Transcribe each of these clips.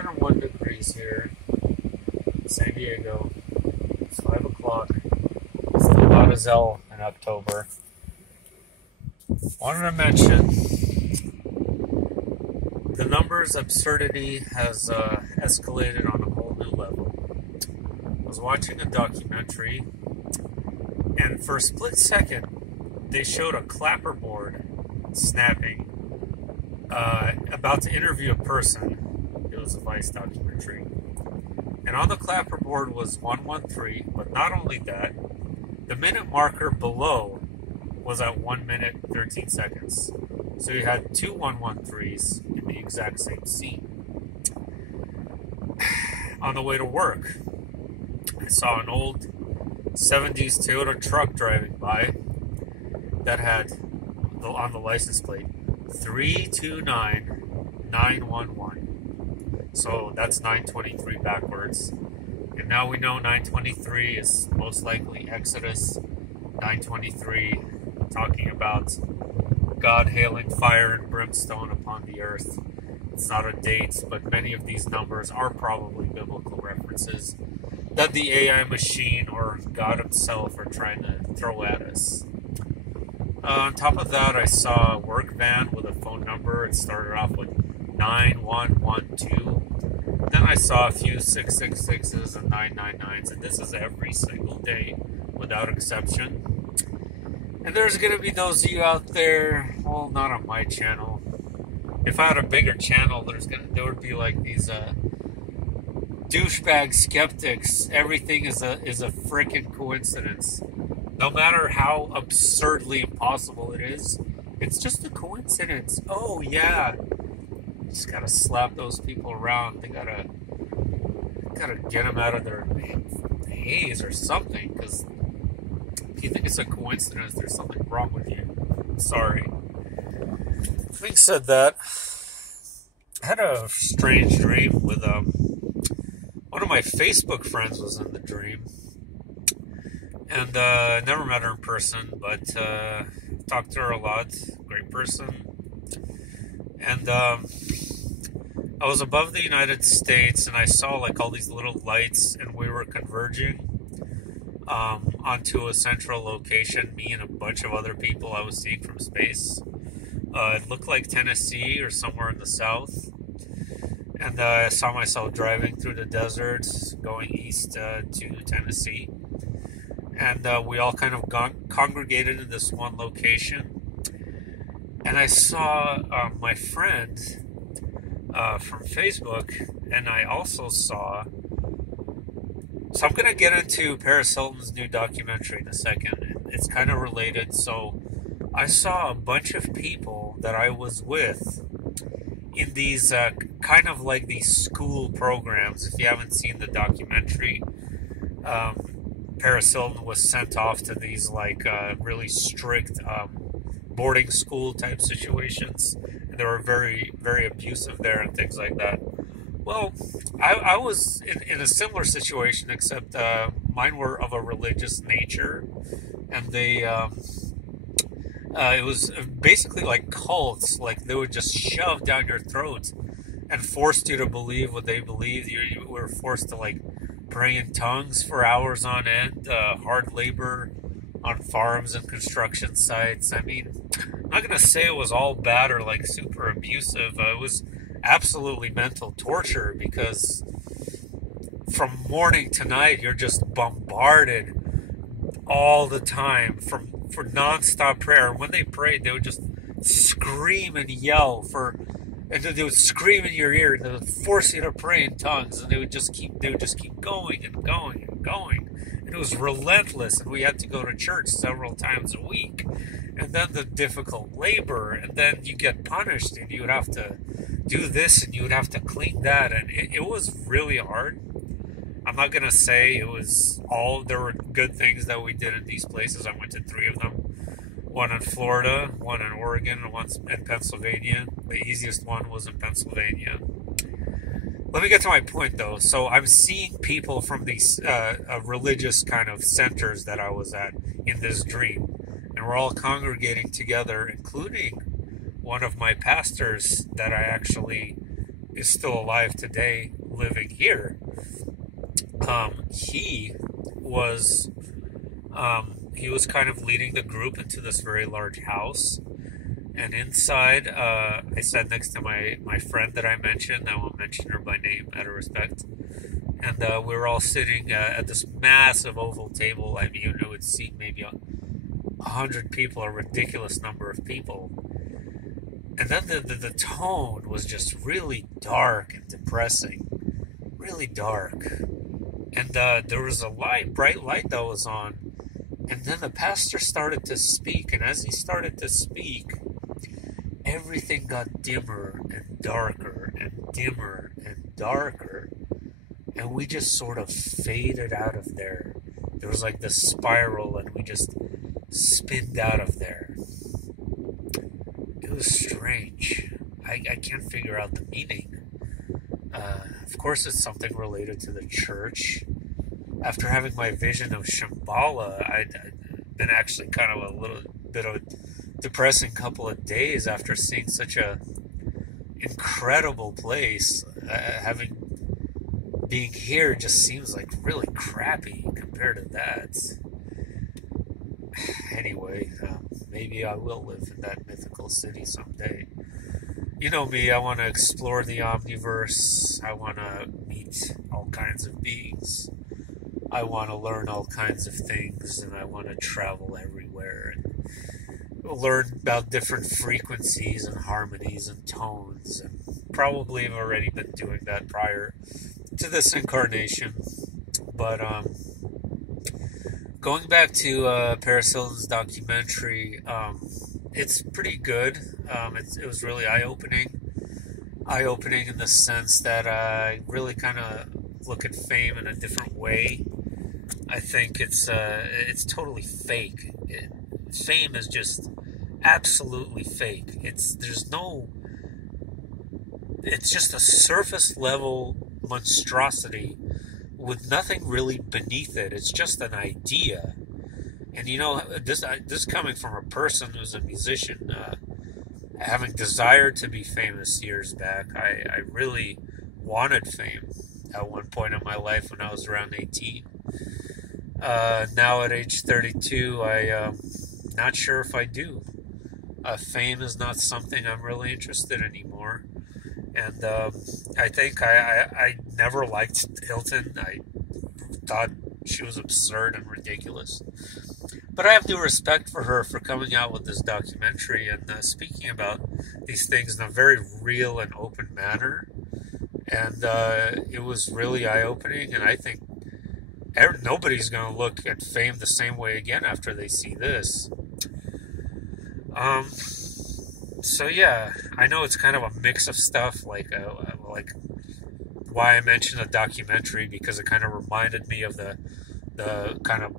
101 degrees here in San Diego. It's 5 o'clock. It's still hot as hell in October. Wanted to mention the numbers absurdity has escalated on a whole new level. I was watching a documentary, and for a split second, they showed a clapperboard snapping, about to interview a person. It was a Vice documentary. And on the clapperboard was 113, but not only that, the minute marker below was at 1 minute 13 seconds. So you had two 113s in the exact same scene. On the way to work, I saw an old 70s Toyota truck driving by that had on the license plate 329911. So that's 923 backwards. And now we know 923 is most likely Exodus 923, talking about God hailing fire and brimstone upon the earth. It's not a date, but many of these numbers are probably biblical references that the AI machine or God himself are trying to throw at us. On top of that, I saw a work van with a phone number. It started off with 9112. Then I saw a few 666s and 999s, and this is every single day without exception. And there's going to be those of you out there, well, not on my channel. If I had a bigger channel, there would be like these douchebag skeptics. Everything is a freaking coincidence. No matter how absurdly impossible it is, it's just a coincidence. Oh yeah, just gotta slap those people around. They gotta get them out of their haze or something. Because if you think it's a coincidence, there's something wrong with you. Sorry. Having said that, I had a strange dream with one of my Facebook friends was in the dream. And I never met her in person, but talked to her a lot. Great person. And I was above the United States, and I saw like all these little lights, and we were converging onto a central location. Me and a bunch of other people I was seeing from space. It looked like Tennessee or somewhere in the south. And I saw myself driving through the desert, going east to Tennessee. And we all kind of congregated in this one location. And I saw my friend from Facebook, and I also saw... So I'm going to get into Paris Hilton's new documentary in a second. It's kind of related. So I saw a bunch of people that I was with in these kind of like these school programs. If you haven't seen the documentary, Paris Hilton was sent off to these like really strict boarding school type situations, and they were very, very abusive there and things like that. Well, I was in a similar situation, except mine were of a religious nature, and they it was basically like cults. Like they would just shove down your throat and force you to believe what they believed. You were forced to like pray in tongues for hours on end, hard labor on farms and construction sites. I mean, I'm not going to say it was all bad or like super abusive. It was absolutely mental torture, because from morning to night, you're just bombarded all the time for nonstop prayer. When they prayed, they would just scream and yell and then they would scream in your ear, and they would force you to pray in tongues, and they would just keep going and going and going. And it was relentless, and we had to go to church several times a week. And then the difficult labor, and then you get punished, and you would have to do this, and you would have to clean that, and it was really hard. I'm not going to say it was there were good things that we did in these places. I went to 3 of them. One in Florida, one in Oregon, and one in Pennsylvania. The easiest one was in Pennsylvania. Let me get to my point, though. So I'm seeing people from these religious kind of centers that I was at in this dream. And we're all congregating together, including one of my pastors that I actually is still alive today, living here. He was he was kind of leading the group into this very large house, and inside, I sat next to my friend that I mentioned. I won't mention her by name out of respect. And we were all sitting at this massive oval table. I mean, it would seat maybe 100 people, a ridiculous number of people. And then the tone was just really dark and depressing, really dark. And there was a bright light that was on. And then the pastor started to speak, and as he started to speak, everything got dimmer and darker and dimmer and darker. And we just sort of faded out of there. There was like this spiral, and we just spinned out of there. It was strange. I can't figure out the meaning. Of course, it's something related to the church. After having my vision of Shambhala, I'd been actually kind of a little bit of a depressing couple of days after seeing such a incredible place. Being here just seems like really crappy compared to that. Anyway, maybe I will live in that mythical city someday. You know me, I want to explore the omniverse. I want to meet all kinds of beings. I want to learn all kinds of things, and I want to travel everywhere and learn about different frequencies and harmonies and tones, and probably have already been doing that prior to this incarnation. But going back to Paris Hilton's documentary, it's pretty good. It was really eye-opening in the sense that I really kind of look at fame in a different way. I think it's totally fake. Fame is just absolutely fake. It's just a surface level monstrosity with nothing really beneath it. It's just an idea. And you know, this coming from a person who's a musician, having desired to be famous years back, I really wanted fame at one point in my life when I was around 18. Now at age 32, I'm not sure if I do. Fame is not something I'm really interested in anymore. And I think I never liked Hilton. I thought she was absurd and ridiculous. But I have new respect for her for coming out with this documentary and speaking about these things in a very real and open manner. And it was really eye-opening, and I think nobody's going to look at fame the same way again after they see this. So yeah, I know it's kind of a mix of stuff, like why I mentioned the documentary, because it kind of reminded me of the kind of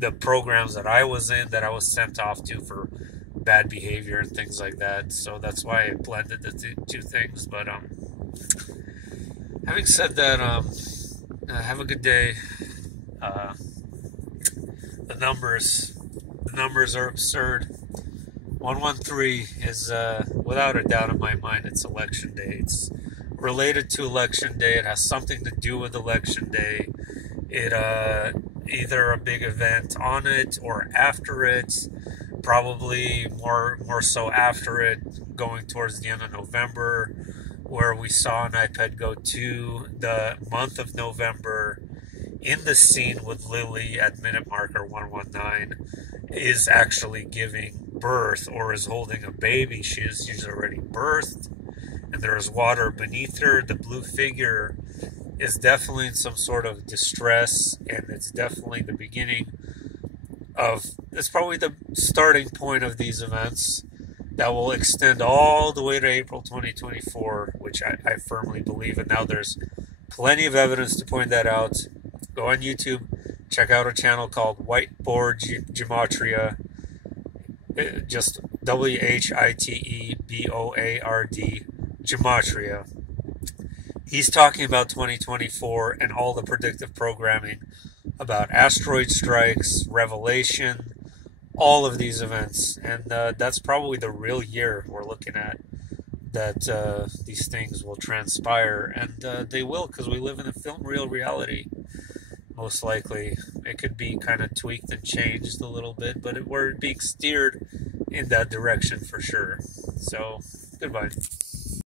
the programs that I was in, that I was sent off to for bad behavior and things like that. So that's why I blended the two things. But having said that, have a good day. The numbers are absurd. 113 is, without a doubt in my mind, it's election day. It's related to election day. It has something to do with election day. It, either a big event on it or after it. Probably more so after it, going towards the end of November, where we saw an iPad go to the month of November in the scene with Lily at minute marker 119 is actually giving birth, or is holding a baby. She's already birthed, and there is water beneath her. The blue figure is definitely in some sort of distress, and it's definitely the beginning of, it's probably the starting point of these events that will extend all the way to April 2024, which I firmly believe. And now there's plenty of evidence to point that out. Go on YouTube, check out a channel called Whiteboard Gematria, just WHITEBOARD Gematria. He's talking about 2024 and all the predictive programming about asteroid strikes, revelation, all of these events. And that's probably the real year we're looking at. that these things will transpire, and they will, because we live in a film reel reality. Most likely, it could be kind of tweaked and changed a little bit, but we're being steered in that direction for sure. So, goodbye.